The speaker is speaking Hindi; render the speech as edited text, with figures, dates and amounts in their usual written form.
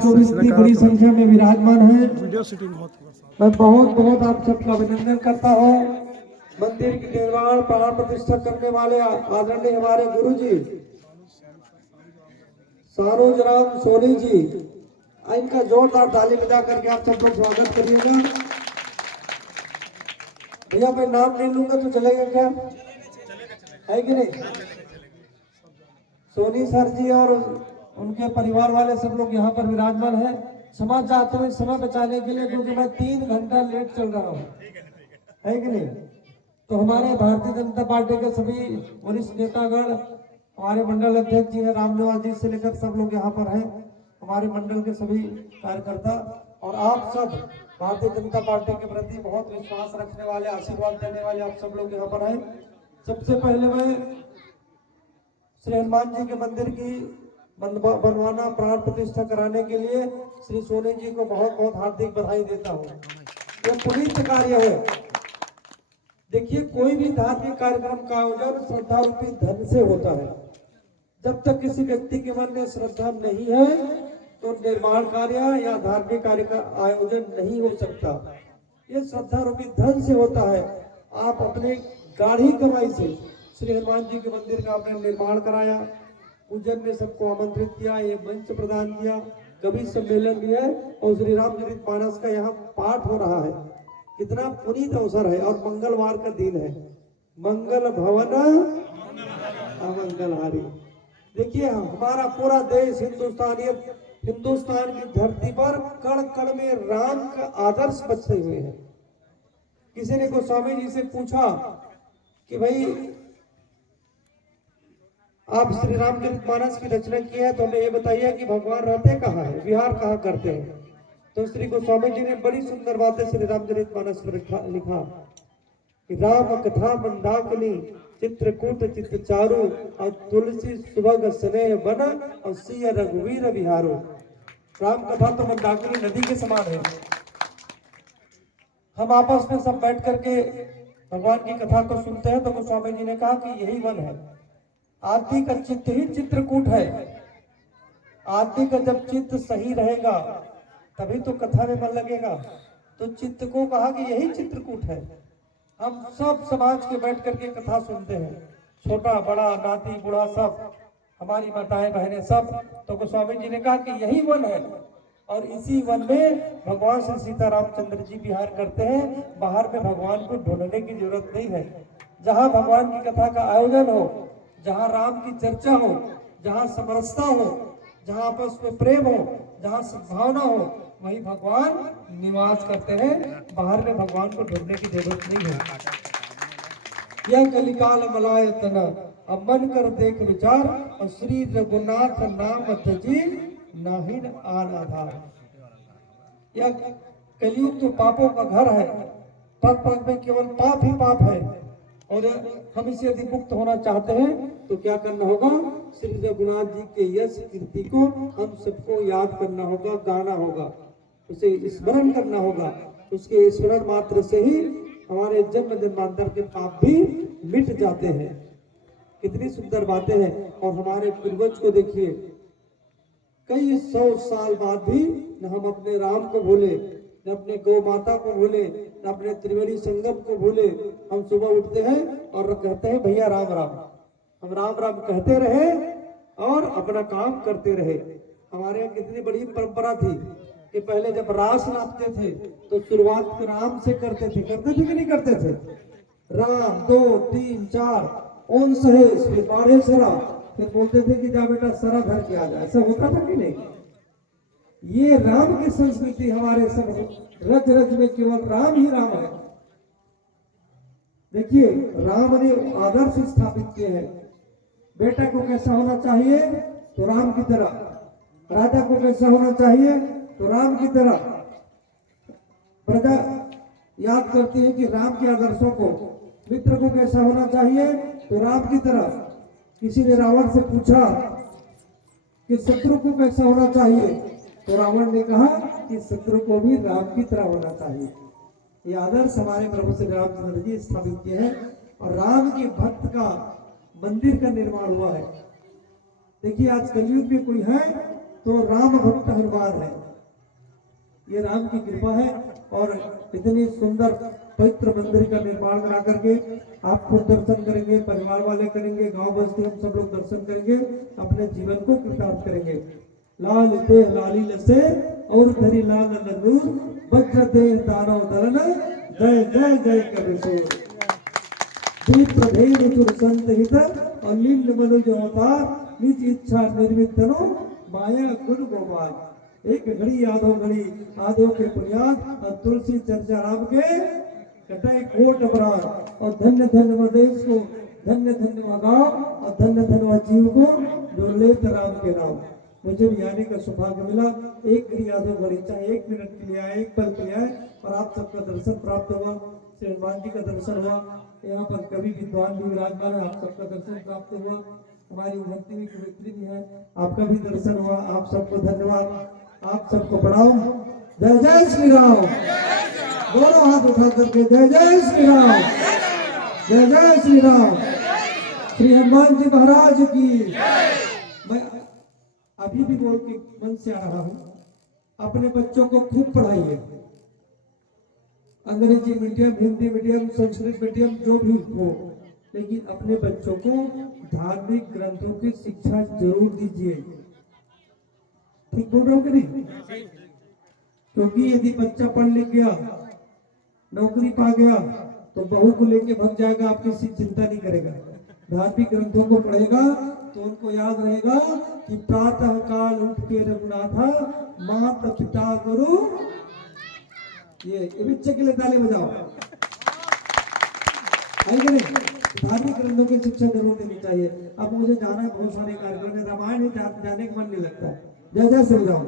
जो इतनी बड़ी संख्या में विराजमान है, वीडियो शूटिंग मैं बहुत बहुत आप सबका अभिनंदन करता हूँ। मंदिर की निर्माण प्राण प्रतिष्ठा करने वाले आदरणीय हमारे गुरु जी सरोज राम सोनी जी, इनका जोरदार ताली बजा करके आप सब लोग स्वागत करिएगा। भैया मैं नाम नहीं लूंगा तो चलेगा क्या, है कि नहीं? सोनी सर जी और उनके परिवार वाले सब लोग यहाँ पर विराजमान है। क्षमा चाहते हुए समय बचाने के लिए, क्योंकि मैं 3 घंटा लेट चल रहा हूँ, है कि नहीं? तो हमारे भारतीय जनता पार्टी के सभी वरिष्ठ नेतागण, हमारे मंडल अध्यक्ष जी है रामनिवास जी से लेकर सब लोग यहाँ पर हैं, हमारे मंडल के सभी कार्यकर्ता और आप सब भारतीय जनता पार्टी के प्रति बहुत विश्वास रखने वाले, आशीर्वाद देने वाले आप सब लोग यहाँ पर हैं। सबसे पहले मैं श्री हनुमान जी के मंदिर की बनवाना प्राण प्रतिष्ठा कराने के लिए श्री सोनी जी को बहुत बहुत हार्दिक बधाई देता हूँ। यह पुनीत कार्य है। देखिए, कोई भी धार्मिक कार्यक्रम का आयोजन श्रद्धा रूपी धन से होता है। जब तक किसी व्यक्ति के मन में श्रद्धा नहीं है तो निर्माण कार्य या धार्मिक कार्य का आयोजन नहीं हो सकता। ये श्रद्धा रूपी धन से होता है। आप अपने गाढ़ी कमाई से श्री हनुमान जी के मंदिर का आपने निर्माण कराया, पूजन में सबको आमंत्रित किया, ये मंच प्रदान किया, कवि सम्मेलन भी है और श्री रामचरितमानस का यहाँ पाठ हो रहा है। कितना पुनीत अवसर है और मंगलवार का दिन है। मंगल भवन अमंगलहारी। देखिए, हमारा पूरा देश हिंदुस्तान की धरती पर कण कण में राम का आदर्श बचे हुए हैं। किसी ने गोस्वामी जी से पूछा कि भाई आप श्री रामचरितमानस की रचना की है तो हमें ये बताइए कि भगवान रहते कहाँ है, विहार कहाँ करते हैं? तो श्री गोस्वामी जी ने बड़ी सुंदर बातें श्री रामचरितमानस पर लिखा कि राम कथा मंदाकिनी चित्रकूट चित्त चारु और तुलसी सुभग स्नेह बन और सिय रघुवीर विहारो। राम कथा तो मंदाकिनी नदी के समान है। हम आपस में सब बैठ करके भगवान की कथा को सुनते हैं तो गोस्वामी जी ने कहा कि यही वन है। आदि का चित्त ही चित्रकूट है। आदि का जब चित्त सही रहेगा तभी तो कथा में मन लगेगा। तो चित्त को कहा कि यही चित्रकूट है। हम सब समाज के बैठ करके कथा सुनते हैं, छोटा बड़ा नाती बूढ़ा सब, हमारी माताएं बहनें सब। तो गोस्वामी जी ने कहा कि यही वन है और इसी वन में भगवान श्री सीता रामचंद्र जी विहार करते हैं। बाहर में भगवान को ढूंढने की जरूरत नहीं है। जहाँ भगवान की कथा का आयोजन हो, जहाँ राम की चर्चा हो, जहाँ समरसता हो, जहाँ आपस में प्रेम हो, जहाँ सद्भावना हो, वही भगवान निवास करते हैं। बाहर में भगवान को ढूंढने की जरूरत नहीं है। यह कलिकाल मलायतन, अब मन कर देख विचार और श्री रघुनाथ नाम तजी नाहिन आन आधार। यह कलयुग तो पापों का घर है। पग पग में केवल पाप ही पाप है और हम इससे यदि मुक्त होना चाहते हैं तो क्या करना होगा? श्री रघुनाथ जी के यश कीर्ति को हम सबको याद करना होगा, गाना होगा, उसे स्मरण करना होगा। उसके स्मरण मात्र से ही हमारे जन्म जन्मांतर के पाप भी मिट जाते हैं। कितनी सुंदर बातें हैं। और हमारे पूर्वज को देखिए, कई 100 साल बाद भी न हम अपने राम को भूले, न अपने गौ माता को भूले, न अपने त्रिवेणी संगम को भूले। हम सुबह उठते हैं और कहते हैं भैया राम राम। हम राम राम कहते रहे और अपना काम करते रहे। हमारे यहाँ कितनी बड़ी परंपरा थी कि पहले जब रास नापते थे तो शुरुआत राम से करते थे कि नहीं करते थे? राम 2 3 4 ओन सहेश, फिर बाढ़े सरा, फिर बोलते थे कि जा बेटा सरा धर के आ जा। ऐसा होता था कि नहीं? ये राम की संस्कृति हमारे सब रज रज में केवल राम ही राम है। देखिए, राम ने आदर्श स्थापित किए हैं। बेटा को कैसा होना चाहिए? तो राम की तरह। राजा को कैसा होना चाहिए? तो राम की तरह। प्रजा याद करती है कि राम के आदर्शों को। मित्र को कैसा होना चाहिए? तो राम की तरह। किसी ने रावण से पूछा कि शत्रु को कैसा होना चाहिए? तो रावण ने कहा कि शत्रु को भी राम की तरह होना चाहिए। ये आदर्श हमारे प्रभु श्री रामचंद्र जी स्थापित किए हैं और राम के भक्त का मंदिर का निर्माण हुआ है। देखिए, आज कलयुग में कोई है तो राम भक्त हनुमान है। ये राम की कृपा है और इतनी सुंदर पवित्र मंदिर का निर्माण करा करके आप खुद दर्शन करेंगे, परिवार वाले करेंगे, गांव बस्ती हम सब लोग दर्शन करेंगे, अपने जीवन को कृतार्थ करेंगे। लाल देह लाली लसे और धरी लाल लनूर, वज्र देह दानव दलन, जय जय जय कर प्रभेद चुर संत हित और लील मनुज अवतार, निज इच्छा निर्मित तनो माया गुण गोपाल। एक घड़ी आधो घड़ी आधो के पुण्याद और तुलसी चर्चा राम के कटाई कोट अपराध। और धन्य धन्य वह देश को, धन्य धन्य वह गाँव और धन्य धन्य वह जीव को जो लेत राम के नाम। मुझे भी आने का सौभाग्य मिला। एक घड़ी आधो घड़ी, चाहे 1 मिनट के लिए आए, 1 पल के लिए आए, और आप सबका दर्शन प्राप्त हुआ। श्री हनुमान जी का दर्शन हुआ। यहाँ पर कभी विद्वान भी विराजमान है, आप सबका दर्शन प्राप्त हुआ। हमारी भक्ति भी कवित्री भी है, आपका भी दर्शन हुआ। आप सबको धन्यवाद, आप सबको प्रणाम। जय जय श्री राम। दोनों हाथ उठा करके जय जय श्री राम, जय जय श्री राम। श्री हनुमान जी महाराज की। मैं अभी भी बोल के मन से आ रहा हूँ, अपने बच्चों को खूब पढ़ाइए। अंग्रेजी medium, Hindi medium, Sanskrit medium, जो भी हो, लेकिन अपने बच्चों को धार्मिक ग्रंथों की शिक्षा जरूर दीजिए। ठीक बोल रहा हूँ कि नहीं? क्योंकि यदि बच्चा पढ़ लिख गया, नौकरी पा गया, तो बहू को लेके भग जाएगा, आप किसी चिंता नहीं करेगा। धार्मिक ग्रंथों को पढ़ेगा तो उनको याद रहेगा कि प्रातः काल उठ के रघुनाथा, माता पिता गुरु। ये बच्चे के लिए ताली बजाओ। धार्मिक ग्रंथों की शिक्षा जरूर देनी चाहिए। अब मुझे जाना है बहुत सारे कार्यक्रम में, रामायण ही जाने का मन नहीं लगता। जय जय श्री राम।